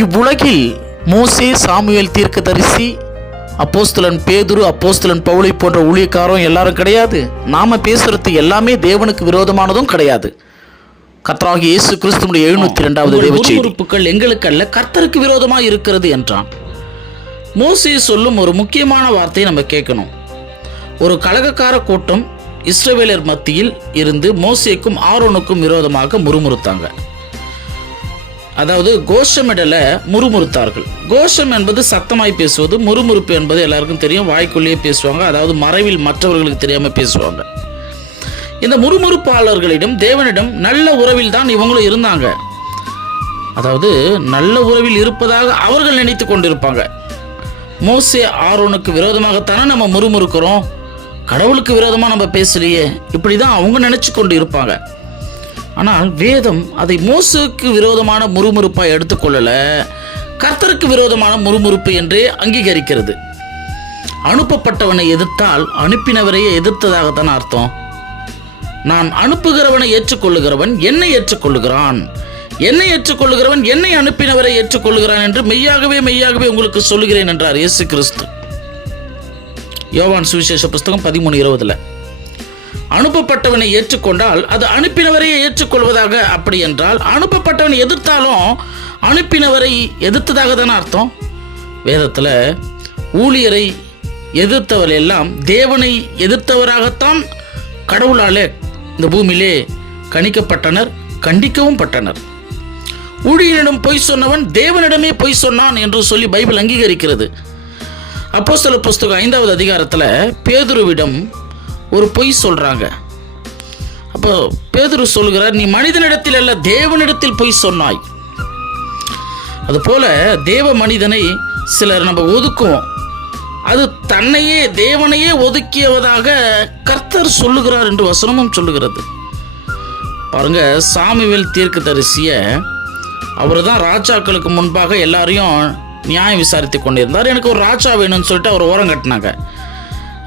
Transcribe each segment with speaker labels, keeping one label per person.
Speaker 1: இவ்வுலகில் மோசே சாமுவேல் தரிசி அப்போஸ்தலன் பேதுரு அப்போஸ்தலன் பவுளை போன்ற ஊழியக்காரரும் எல்லாரும் கிடையாது நாம் பேசுகிறது எல்லாமே தேவனுக்கு விரோதமானதும் கிடையாது கத்தராக இயேசு கிறிஸ்துடைய எழுநூத்தி ரெண்டாவது
Speaker 2: உறுப்புகள் எங்களுக்கு அல்ல கர்த்தருக்கு விரோதமாக இருக்கிறது என்றான் மோசே சொல்லும் ஒரு முக்கியமான வார்த்தையை நம்ம கேட்கணும் ஒரு கழகக்கார கூட்டம் இஸ்ரவேலர் மத்தியில் இருந்து மோசேக்கும் ஆரோனுக்கும் விரோதமாக முறுமுறுத்தாங்க அதாவது கோஷமிடல முறுமுறுத்தார்கள் கோஷம் என்பது சத்தமாய் பேசுவது முறுமுறுப்பு என்பது எல்லாருக்கும் தெரியும் வாய்க்குள்ளேயே பேசுவாங்க அதாவது மறைவில் மற்றவர்களுக்கு தெரியாமல் பேசுவாங்க இந்த முறுமுறுப்பாளர்களிடம் தேவனிடம் நல்ல உறவில் தான் இவங்களும் இருந்தாங்க அதாவது நல்ல உறவில் இருப்பதாக அவர்கள் நினைத்து கொண்டிருப்பாங்க மோசே ஆரோனுக்கு விரோதமாகத்தானே நம்ம முறுமுறுக்கிறோம் கடவுளுக்கு விரோதமாக நம்ம பேசலையே இப்படி தான் அவங்க நினச்சி கொண்டு இருப்பாங்க ஆனால் வேதம் அதை மோசுக்கு விரோதமான முறுமுறுப்பாக எடுத்துக்கொள்ளலை கர்த்தருக்கு விரோதமான முறுமுறுப்பு என்றே அங்கீகரிக்கிறது அனுப்பப்பட்டவனை எதிர்த்தால் அனுப்பினவரையே எதிர்த்ததாகத்தான் அர்த்தம் நான் அனுப்புகிறவனை ஏற்றுக்கொள்ளுகிறவன் என்னை ஏற்றுக்கொள்ளுகிறான் என்னை ஏற்றுக்கொள்ளுகிறவன் என்னை அனுப்பினவரை ஏற்றுக்கொள்ளுகிறான் என்று மெய்யாகவே மெய்யாகவே உங்களுக்கு சொல்லுகிறேன் என்றார் இயேசு கிறிஸ்து யோவான் சுவிசேஷ புஸ்தகம் பதிமூணு இருபதுல அனுப்பப்பட்டவனை ஏற்றுக்கொண்டால் அது அனுப்பினவரையே ஏற்றுக்கொள்வதாக அப்படி என்றால் அனுப்பப்பட்டவனை எதிர்த்தாலும் அனுப்பினவரை எதிர்த்ததாக தானே அர்த்தம் வேதத்தில் ஊழியரை எதிர்த்தவர் எல்லாம் தேவனை எதிர்த்தவராகத்தான் கடவுளாலே இந்த பூமியிலே கணிக்கப்பட்டனர் கண்டிக்கவும் பட்டனர் ஊழியனிடம் பொய் சொன்னவன் தேவனிடமே பொய் சொன்னான் என்று சொல்லி பைபிள் அங்கீகரிக்கிறது அப்போ சில புஸ்தகம் ஐந்தாவது அதிகாரத்தில் பேதுருவிடம் ஒரு பொய் சொல்கிறாங்க அப்போ பேதுரு சொல்கிறார் நீ மனிதனிடத்தில் அல்ல தேவனிடத்தில் பொய் சொன்னாய் அதுபோல தேவ மனிதனை சிலர் நம்ம ஒதுக்குவோம் அது தன்னையே தேவனையே ஒதுக்கியவதாக கர்த்தர் சொல்லுகிறார் என்று வசனமும் சொல்லுகிறது பாருங்க சாமிவேல் தீர்க்க தரிசிய அவர் தான் ராஜாக்களுக்கு முன்பாக எல்லாரையும் நியாயம் விசாரித்து கொண்டிருந்தார் எனக்கு ஒரு ராஜா வேணும்னு சொல்லிட்டு அவர் ஓரம் கட்டினாங்க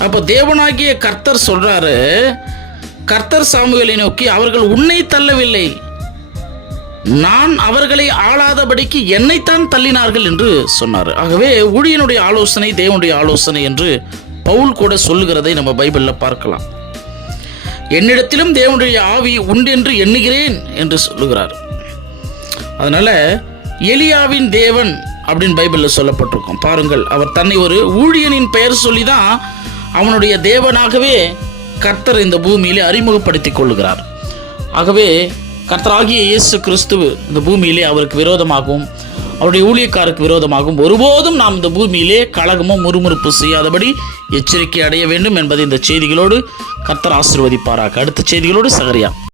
Speaker 2: அப்போ தேவனாகிய கர்த்தர் சொல்கிறாரு கர்த்தர் சாமுகளை நோக்கி அவர்கள் உன்னை தள்ளவில்லை நான் அவர்களை ஆளாதபடிக்கு என்னைத்தான் தள்ளினார்கள் என்று சொன்னார் ஆகவே ஊழியனுடைய ஆலோசனை தேவனுடைய ஆலோசனை என்று பவுல் கூட சொல்லுகிறதை நம்ம பைபிளில் பார்க்கலாம் என்னிடத்திலும் தேவனுடைய ஆவி உண்டு என்று எண்ணுகிறேன் என்று சொல்லுகிறார் அதனால் எலியாவின் தேவன் அப்படின்னு பைபிளில் சொல்லப்பட்டிருக்கும் பாருங்கள் அவர் தன்னை ஒரு ஊழியனின் பெயர் சொல்லி தான் அவனுடைய தேவனாகவே கர்த்தர் இந்த பூமியிலே அறிமுகப்படுத்தி கொள்ளுகிறார் ஆகவே கர்த்தராகிய இயேசு கிறிஸ்துவ இந்த பூமியிலே அவருக்கு விரோதமாகவும் அவருடைய ஊழியக்காருக்கு விரோதமாகவும் ஒருபோதும் நாம் இந்த பூமியிலே கழகமோ முறுமுறுப்பு செய்யாதபடி எச்சரிக்கை அடைய வேண்டும் என்பதை இந்த செய்திகளோடு கர்த்தர் ஆசிர்வதிப்பாராக அடுத்த செய்திகளோடு சகரியா